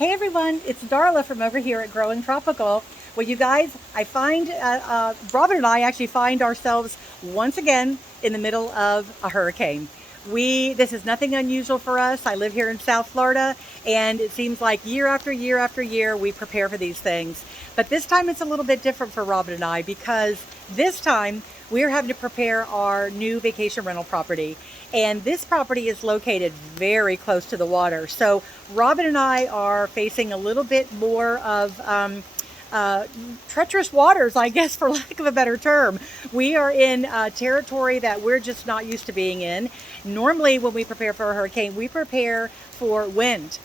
Hey everyone, it's Darla from over here at Growing Tropical. Well, you guys, I find Robin and I actually find ourselves once again in the middle of a hurricane. This is nothing unusual for us. I live here in South Florida, and it seems like year after year after year we prepare for these things. But this time it's a little bit different for Robin and I because this time we're having to prepare our new vacation rental property. And this property is located very close to the water. So Robin and I are facing a little bit more of treacherous waters, I guess, for lack of a better term. We are in territory that we're just not used to being in. Normally, when we prepare for a hurricane, we prepare for wind.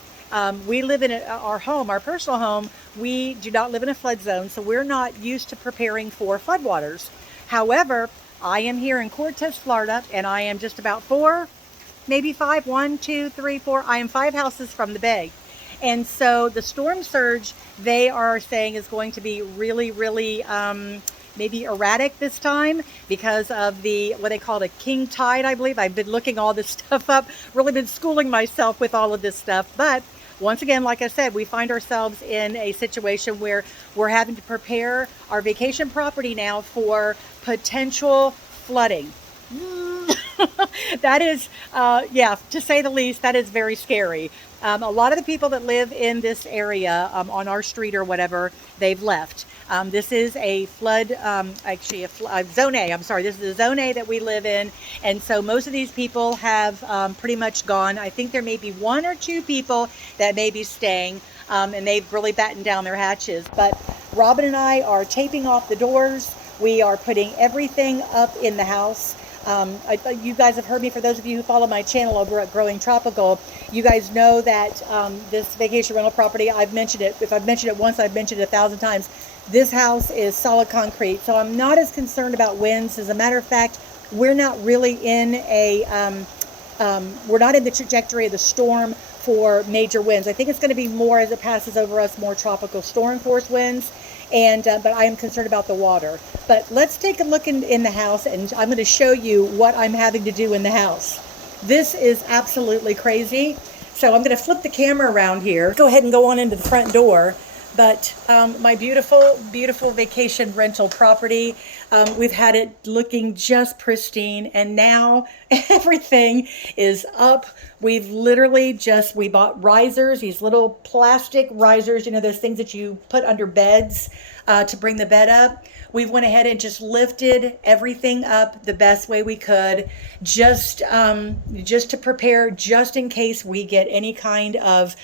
We live in our home, our personal home. We do not live in a flood zone, so we're not used to preparing for floodwaters. However, I am here in Cortez, Florida, and I am just about maybe five, 1, 2, 3, 4. I am 5 houses from the bay. And so the storm surge, they are saying, is going to be really, really maybe erratic this time because of what they call a king tide, I believe. I've been looking all this stuff up, really been schooling myself with all of this stuff. But once again, like I said, we find ourselves in a situation where we're having to prepare our vacation property now for potential flooding. That is, yeah, to say the least, that is very scary. A lot of the people that live in this area on our street or whatever, they've left. This is a flood, actually a zone A, I'm sorry, this is a zone A that we live in. And so most of these people have pretty much gone. I think there may be 1 or 2 people that may be staying, and they've really battened down their hatches. But Robin and I are taping off the doors. We are putting everything up in the house. You guys have heard me, for those of you who follow my channel over at Growing Tropical, you guys know that this vacation rental property, I've mentioned it. If I've mentioned it once, I've mentioned it 1,000 times. This house is solid concrete, so I'm not as concerned about winds. As a matter of fact, we're not really in we're not in the trajectory of the storm for major winds. I think it's going to be more, as it passes over us, more tropical storm force winds. But I am concerned about the water. But let's take a look in the house, and I'm going to show you what I'm having to do in the house. This is absolutely crazy. So I'm going to flip the camera around here. Go ahead and go on into the front door. But my beautiful, beautiful vacation rental property, we've had it looking just pristine, and now everything is up. We've literally we bought risers, these little plastic risers, you know, those things that you put under beds to bring the bed up. We went ahead and just lifted everything up the best way we could, just to prepare, just in case we get any kind of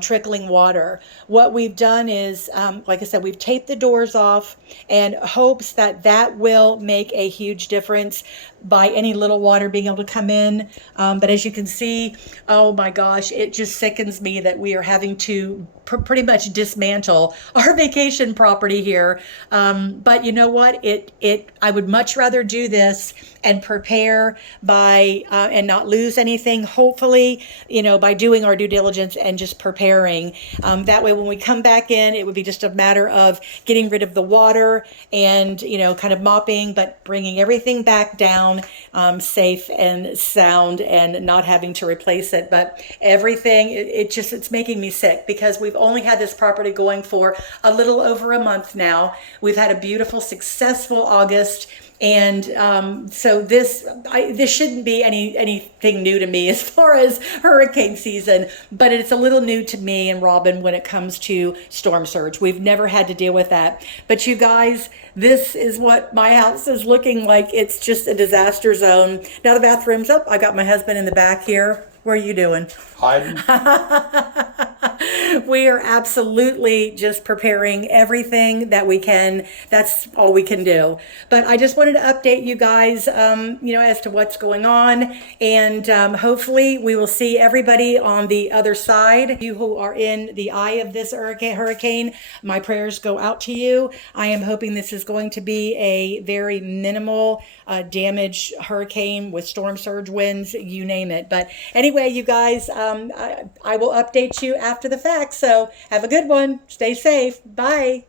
trickling water. What we've done is, like I said, we've taped the doors off and hopes that that will make a huge difference by any little water being able to come in. But as you can see, oh my gosh, it just sickens me that we are having to pretty much dismantle our vacation property here. But you know what? I would much rather do this and prepare by and not lose anything, hopefully, you know, by doing our due diligence and just preparing. That way, when we come back in, it would be just a matter of getting rid of the water and, you know, kind of mopping, but bringing everything back down safe and sound and not having to replace it. But everything, it's making me sick because we've only had this property going for a little over a month now. We've had a beautiful, successful August. And so this shouldn't be anything new to me as far as hurricane season, but it's a little new to me and Robin when it comes to storm surge. We've never had to deal with that. But you guys, this is what my house is looking like. It's just a disaster zone. Now the bathroom's up. I got my husband in the back here. What are you doing? Hiding. We are absolutely just preparing everything that we can. That's all we can do. But I just wanted to update you guys, you know, as to what's going on. And hopefully we will see everybody on the other side. You who are in the eye of this hurricane, my prayers go out to you. I am hoping this is going to be a very minimal damage hurricane with storm surge winds, you name it. But anyway, you guys, I will update you after the fact. So have a good one. Stay safe. Bye.